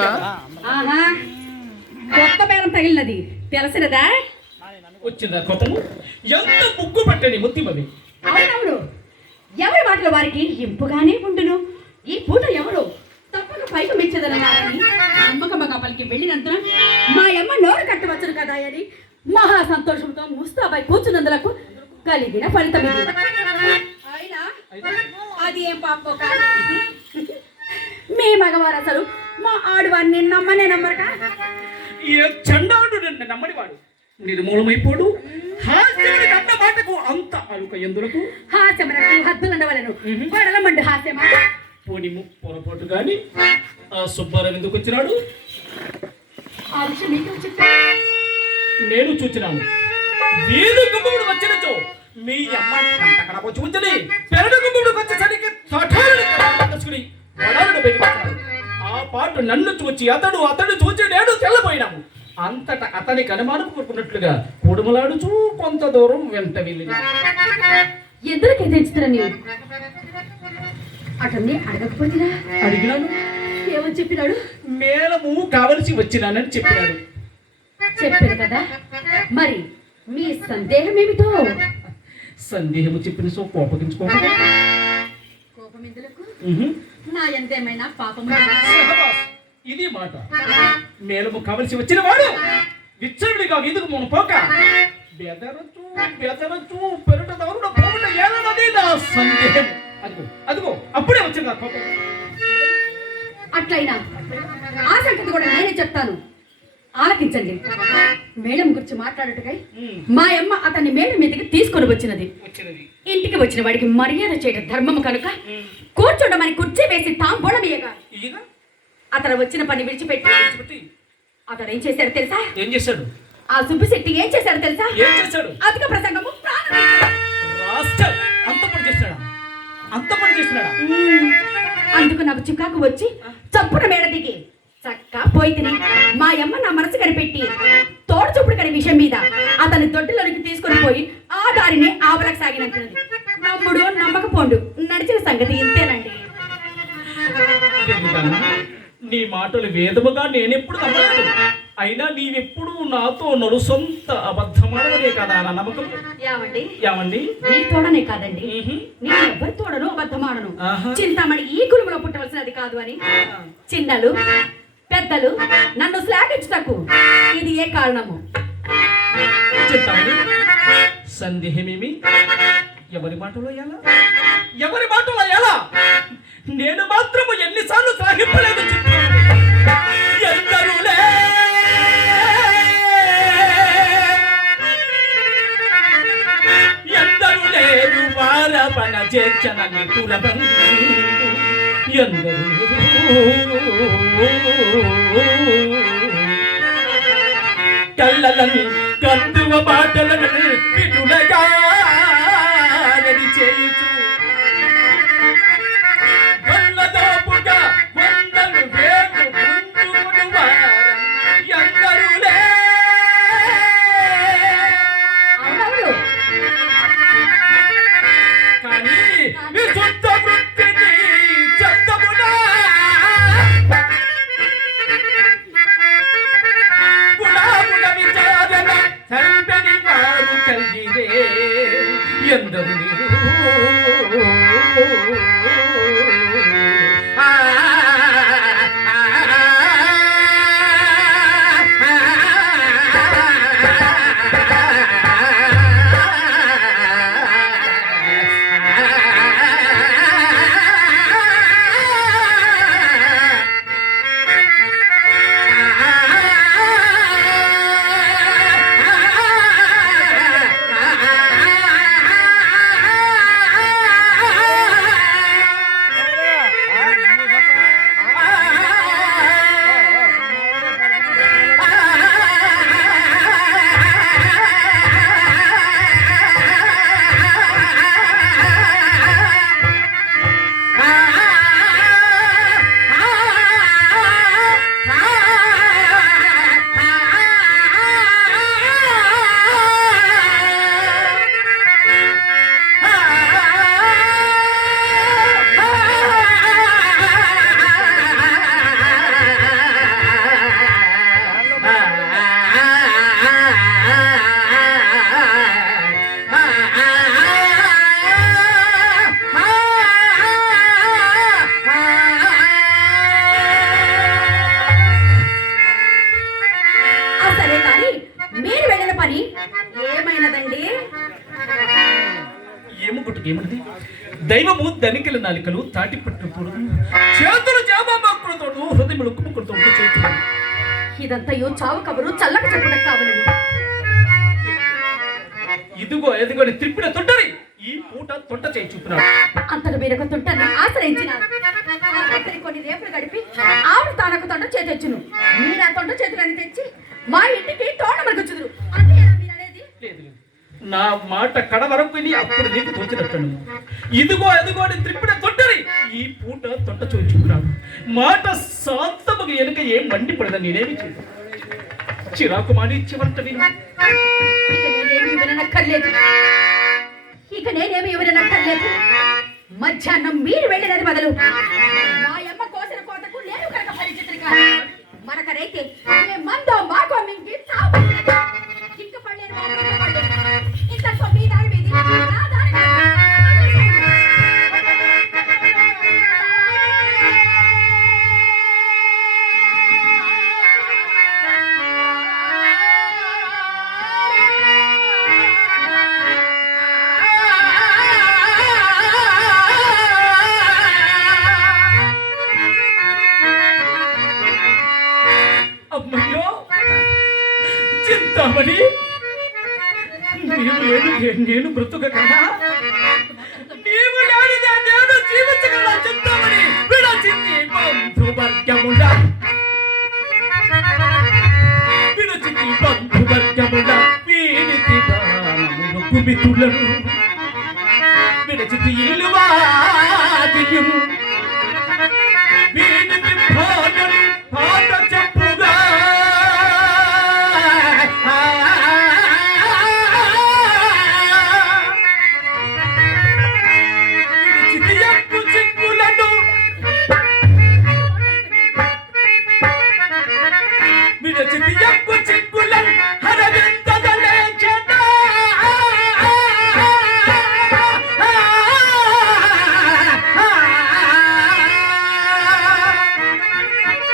వచ్చిందా? ఆహా, కొత్త బేరం తగిలినది తెలిసినదా? వచ్చిందా కోపము? ఎంత ముగ్గు పట్టని ముత్తిమది. అవునవును, ఎవరి మాటలు వారికి ఇంపుగానే ఉండును. ఈ పూట ఎవరు తప్పక పైకి మెచ్చదనని నమ్మకమగా పలికి వెళ్ళినందున మా అమ్మ నోరు కట్టవచ్చును కదా అని మహా సంతోషంతో ముస్తాబై కూర్చున్నందులకు కలిగిన ఫలితం ఇది. అయినా అది ఏం పాపో కాదు. మీ మగవారు అసలు మా ఆడవారిని నమ్మనే నమ్మరుగా. ఈ చండాడు నిన్ను నమ్మనివాడు నిర్మూలమైపోడు. హాస్యమునికి అన్న మాటకు అంత అలుక ఎందులకు? హాస్యమునకు హద్దులుండవలను. వడలమండు హాస్యమా? పోనిము పొరపాటు గాని ఆ సుబ్బారావు ఎందుకు వచ్చినాడు? ఆ విషయం నీకు చెప్పా. నేను చూచినాను. వీధి గుమ్మముడు వచ్చినచో మీ అమ్మ కంటకడ వచ్చి ఉంచని పెరడు గుమ్మముడు వచ్చేసరికి తటాలని వడాలను బయటపడతాడు. ఆ పాటు నన్ను చూచి అతడు చూచి నేను తెల్లబోయినాము. అంతటా అతనికి అనుమానం కోరుకున్నట్లుగా కుడుమలాడుచూ కొంత దూరం వెంట వెళ్ళిన. ఎందుకు తెచ్చుతున్నా నీవు? అతన్ని అడగకపోతున్నా? అడిగినాను. ఏమని చెప్పినాడు? మేళము కావలసి వచ్చినానని చెప్పినాడు. చెప్పారు కదా, మరి మీ సందేహం ఏమిటో? సందేహము చెప్పిన సో కోపగించుకోవాలి. కోపం ఎందులకు? నా ఎంతేమైనా పాపము. ఇది మాట. మేళము కావలసి వచ్చిన వాడు విచ్చరుడిగా ఎందుకు మనం పోక బెదరచు పెరట దౌరుడు పోవట ఏదన్నది నా సందేహం. అదిగో అప్పుడే వచ్చింది కోపం. అట్లయినా ఆ సంగతి కూడా నేనే చెప్తాను, ఆలకించండి. మేడం గురించి మాట్లాడుటకై మా అమ్మ అతన్ని మేడం మీదకి తీసుకొని వచ్చినది. ఇంటికి వచ్చిన వాడికి మర్యాద చేయడం ధర్మము కనుక కూర్చోడమని కుర్చీ వేసి తాంబూలమీయగా అతను వచ్చిన పని విడిచిపెట్టి అతడు ఏం చేశాడు తెలుసా? ఏం చేశాడు? ఆ సుబ్బిశెట్టి ఏం చేశాడు తెలుసా? ఏం చేశాడు? అధిక ప్రసంగము అంత పని చేస్తున్నాడా? అందుకు నాకు చికాకు వచ్చి చప్పున మేడ దిగి చక్కా పోయి తిని మా అమ్మ నా మనసు కనిపెట్టి తోడు చూపుడు కని విషయం మీద అతని దొడ్డులోనికి తీసుకొని పోయి ఆ దారిని ఆవలకు సాగినట్టున్నది. నమ్ముడు నమ్మకపోండు నడిచిన సంగతి ఇంతేనండి. నీ మాటలు వేదముగా నేనెప్పుడు నమ్మలేదు. అయినా నీవెప్పుడు నాతో నడుసొంత అబద్ధమాడవనే కదా నా నమ్మకం. ఏమండి? నీ తోడనే కాదండి, నీ ఎవరి తోడను అబద్ధమాడను. చింతామణి ఈ కులంలో పుట్టవలసినది కాదు అని చిన్నలు పెద్దలు నన్ను శ్లాఘించుటకు ఇది ఏ కారణము? చింతామణి, సందేహమేమి? ఎవరి మాటలో ఎలా? నేను మాత్రము ఎన్నిసార్లు సాగిపోలేదు. ఎందరు లేరు వారపన చేర్చనని తులబందు ఎందరు కళ్ళలను కందువ బాటలను పిటులగా చేయుచు కలిగి ఏమన్నది? దైవము ధనికల నాలికలు తాటి పట్టుకూడదు, చేతులు జామాకులతోడు హృదయములు కుమ్ముకులతోడు చేతులు. ఇదంతయో చావు కబురు చల్లక చెప్పడం కావలను. ఇదిగో ఎదుగోని త్రిప్పిన తొట్టని ఈ పూట తొట్ట చేయి చూపినాడు. అంతకు మీరొక తొట్టని ఆశ్రయించినారు. కొన్ని రేపులు గడిపి ఆవిడ తానొక తొండ చేతొచ్చును. మీరు ఆ తొండ చేతులని తెచ్చి మా ఇంటికి తోటమరుగుచుదురు. అంతే మీరనేది? లేదు, నా మాట కడ వరకు విని అప్పుడు నీకు తోచినట్టను. ఇదిగో ఎదుగోని త్రిప్పిన తొట్టని ఈ పూట తొట్ట చూపించుకున్నాడు. మాట శాంతముగా వెనుక ఏం మండిపడదని నేనేమి చేయను. చిరాకు మాని చివరట విను. ఇక నేనేమి ఇవ్వనక్కర్లేదు. మధ్యాహ్నం మీరు వెళ్ళినది బదులు మా అమ్మ కోసిన కోతకు నేను కనుక పరిచితులు కాదు. మనకరైతే మందో మాకో మింగి ఇంక పడలేరు. ఇంతకో మీ దాని మీద నా దాని అమ్మయ్యో చింతామణి, నీవు లేనిదే నేను బ్రతుక కదా, నీవు లేనిదే నేను జీవించగల. చింతామణి విడచింది బంధువర్గముల, విడచింది బంధువర్గముల వీడితి కుమితులను